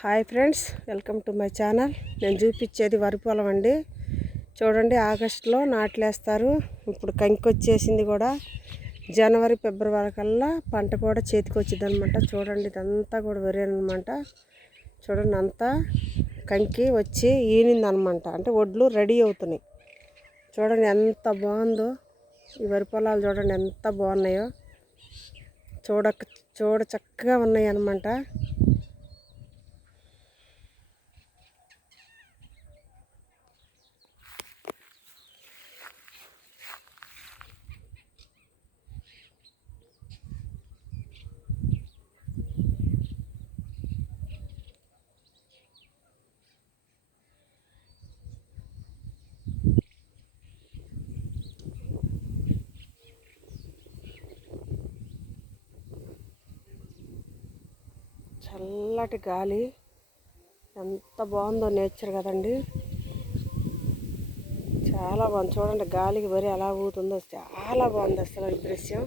Hi friends welcome to my channel. నేను చూపించేది వరి పొలం అండి. చూడండి ఆగస్టులో నాట్లేస్తారు. ఇప్పుడు కంకొచ్చేసింది కూడా జనవరి ఫిబ్రవరి కల్లా పంట కూడా చేతికి వచ్చింది అనమాట చూడండి ఇదంతా కూడా వరి అనమాట చూడండి అంతా కంకి వచ్చి ఈనింది అనమాట అంటే వడ్లు రెడీ అవుతున్నాయి. చూడండి ఎంత బాగుందో. ఈ వరి పొలాలు చూడండి ఎంత బాగున్నాయో. చూడక చూడ చక్కగా ఉన్నాయి అనమాట చల్లటి గాలి. ఎంత బాగుందో నేచర్ కదండి. చాలా బాగుంది. చూడండి గాలికి వరి ఎలా ఊతుందో చాలా బాగుంది అసలు ఈ దృశ్యం.